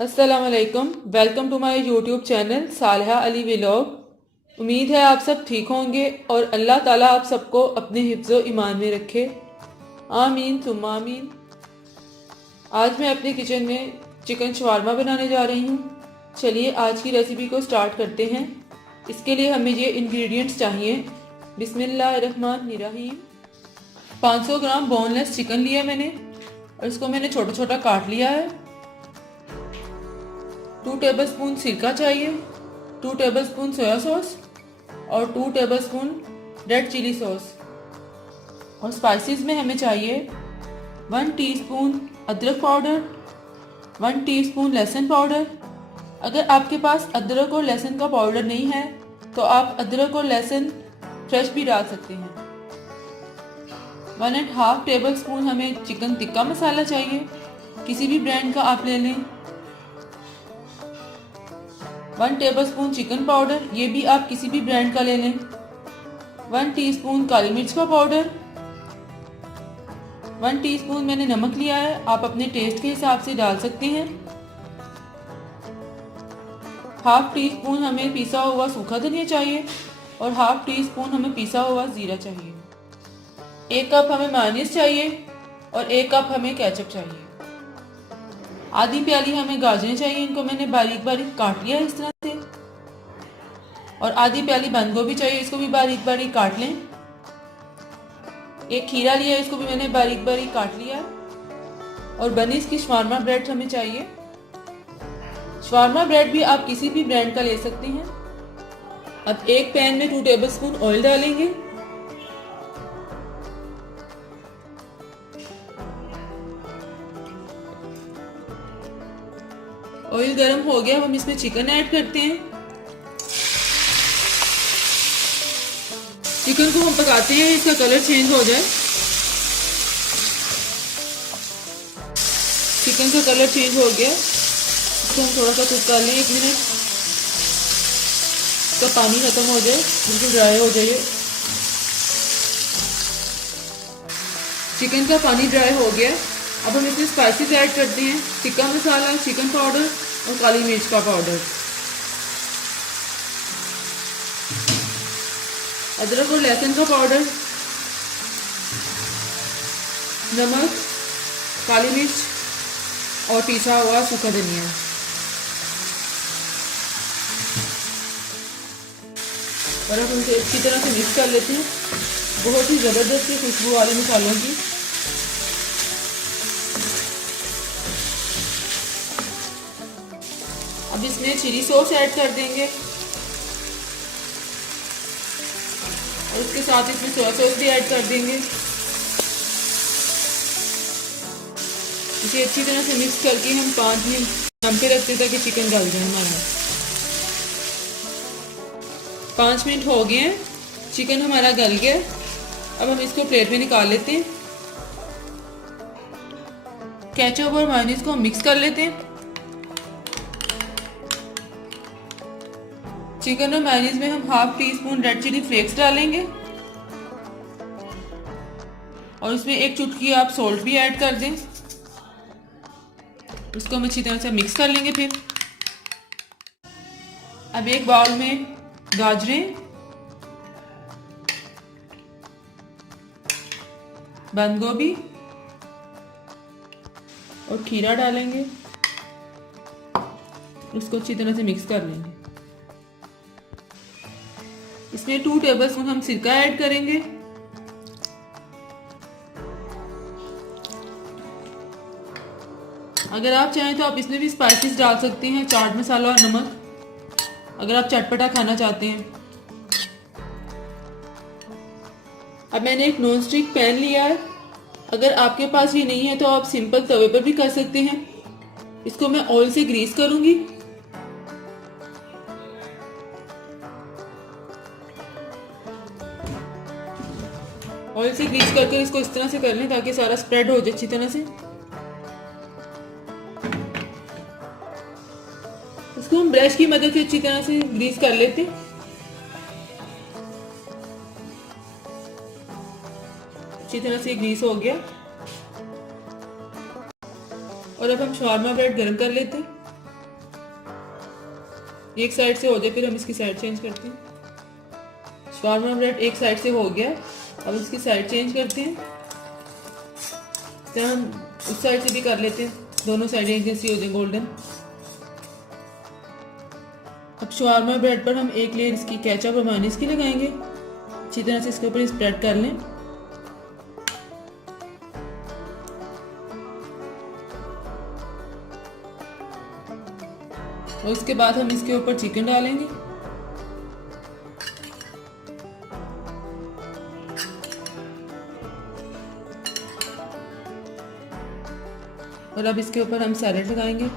अस्सलाम वालेकुम। Welcome to my YouTube channel Saliha Ali vlog. उम्मीद है आप सब ठीक होंगे और अल्लाह ताला आप सबको अपने हिफ्ज़ व ईमान में रखे। आमीन सुम्मा आमीन। आज मैं अपने किचन में चिकन शवारमा बनाने जा रही हूँ। चलिए आज की रेसिपी को स्टार्ट करते हैं। इसके लिए हमें ये इंग्रेडिएंट्स चाहिए। बिस्मिल्लाहिर्रहमानिर्रहीम। 500 ग्राम बोनलेस चिकन लिया मैंने और इसको मैंने छोटा छोटा काट लिया है। 2 टेबलस्पून सिरका चाहिए, 2 टेबलस्पून सोया सॉस और 2 टेबलस्पून रेड चिली सॉस। और स्पाइसेस में हमें चाहिए 1 टीस्पून अदरक पाउडर, 1 टीस्पून लहसुन पाउडर। अगर आपके पास अदरक और लहसुन का पाउडर नहीं है तो आप अदरक और लहसुन फ्रेश भी डाल सकते हैं। 1.5 टेबलस्पून हमें चिकन टिक्का मसाला चाहिए, किसी भी ब्रांड का आप ले लें। 1 टेबलस्पून चिकन पाउडर, ये भी आप किसी भी ब्रांड का ले लें। 1 टीस्पून काली मिर्च का पाउडर, 1 टीस्पून मैंने नमक लिया है, आप अपने टेस्ट के हिसाब से डाल सकते हैं। हाफ टी स्पून हमें पिसा हुआ सूखा धनिया चाहिए और हाफ टी स्पून हमें पिसा हुआ जीरा चाहिए। 1 कप हमें मेयोनीज चाहिए और 1 कप हमें केचप चाहिए। आधी प्याली हमें गाजरें चाहिए, इनको मैंने बारीक बारीक काट लिया है इस तरह से। और आधी प्याली बंद गोभी चाहिए, इसको भी बारीक बारीक काट लें। 1 खीरा लिया है, इसको भी मैंने बारीक बारीक काट लिया है। और बनी इसकी शवारमा ब्रेड हमें चाहिए। शवारमा ब्रेड भी आप किसी भी ब्रांड का ले सकते हैं। अब एक पैन में 2 टेबलस्पून ऑयल डालेंगे। ऑयल गर्म हो गया, हम इसमें चिकन ऐड करते हैं। चिकन को हम पकाते हैं, इसका कलर चेंज हो जाए। चिकन का कलर चेंज हो गया, इसको हम थोड़ा सा कुक कर लें 1 मिनट। इसका पानी खत्म हो जाए, बिल्कुल ड्राई हो जाए। चिकन का पानी ड्राई हो गया। अब हम इसमें स्पाइसेस ऐड करते हैं। टिक्का मसाला, चिकन पाउडर और काली मिर्च का पाउडर, अदरक और लहसुन का पाउडर, नमक, काली मिर्च और पिसा हुआ सूखा धनिया। और अब उनसे अच्छी तरह से मिक्स कर लेते हैं। बहुत ही ज़बरदस्त खुशबू वाले मसालों की। अब इसमें चिली सॉस ऐड कर देंगे और उसके साथ इसमें सोया सॉस भी ऐड कर देंगे। इसे अच्छी तरह से मिक्स करके हम 5 मिनट दम पे रखते ताकि चिकन गल जाए हमारा। 5 मिनट हो गए हैं, चिकन हमारा गल गया। अब हम इसको प्लेट में निकाल लेते हैं। केचप और मेयोनीज को हम मिक्स कर लेते हैं। चिकन और मेयोनीज में हम half teaspoon red chilli flakes डालेंगे और इसमें 1 चुटकी आप सॉल्ट भी ऐड कर दें। उसको हम अच्छी तरह से मिक्स कर लेंगे। फिर अब एक बाउल में गाजरें, बंद गोभी और खीरा डालेंगे। उसको अच्छी तरह से मिक्स कर लेंगे। इसमें 2 टेबलस्पून हम सिरका ऐड करेंगे। अगर आप चाहें तो आप इसमें भी स्पाइसेस डाल सकते हैं, चाट मसाला और नमक, अगर आप चटपटा खाना चाहते हैं। अब मैंने एक नॉन स्टिक पैन लिया है। अगर आपके पास ये नहीं है तो आप सिंपल तवे पर भी कर सकते हैं। इसको मैं ऑयल से ग्रीस करूंगी। ऑयल से ग्रीस करके इसको इस तरह से कर लें ताकि सारा स्प्रेड हो जाए अच्छी तरह से। इसको हम ब्रश की मदद से अच्छी तरह से ग्रीस कर लेते हैं। अच्छी तरह से ग्रीस हो गया। और अब हम शवारमा ब्रेड गर्म कर लेते हैं। एक साइड से हो जाए फिर हम इसकी साइड चेंज करते हैं। शवारमा ब्रेड एक साइड से हो गया, अब इसकी साइड चेंज करते हैं। तो हम उस साइड से भी कर लेते हैं, दोनों साइडें एक जैसी हो जाए गोल्डन। अब शवारमा ब्रेड पर हम एक लेयर इसकी केचप और मेयोनीज की लगाएंगे। अच्छी तरह से इसके ऊपर स्प्रेड कर लें। और उसके बाद हम इसके ऊपर चिकन डालेंगे। और अब इसके ऊपर हम सैलेड लगाएंगे।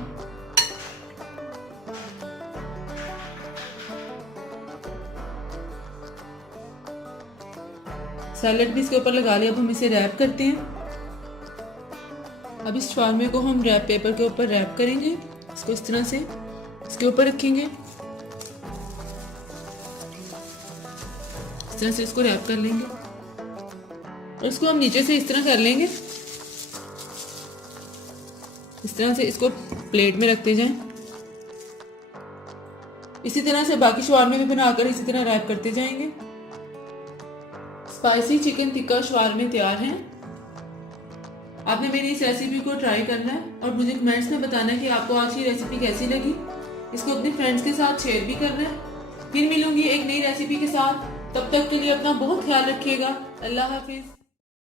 सैलेड भी इसके ऊपर लगा लिया। अब हम इसे रैप करते हैं। अब इस शवारमे को हम रैप पेपर के ऊपर रैप करेंगे। इसको इस तरह से इसके ऊपर रखेंगे। इस तरह से इसको रैप कर लेंगे और इसको हम नीचे से इस तरह कर लेंगे। इस तरह से इसको प्लेट में रखते जाएं। इसी तरह से बाकी शवारमे भी बनाकर इसी तरह रैप करते जाएंगे। स्पाइसी चिकन टिक्का शवारमे तैयार हैं। आपने मेरी इस रेसिपी को ट्राई करना है और मुझे कमेंट्स में बताना है कि आपको आज की रेसिपी कैसी लगी। इसको अपने फ्रेंड्स के साथ शेयर भी करना है। फिर मिलूंगी एक नई रेसिपी के साथ। तब तक के लिए अपना बहुत ख्याल रखिएगा। अल्लाह हाफिज।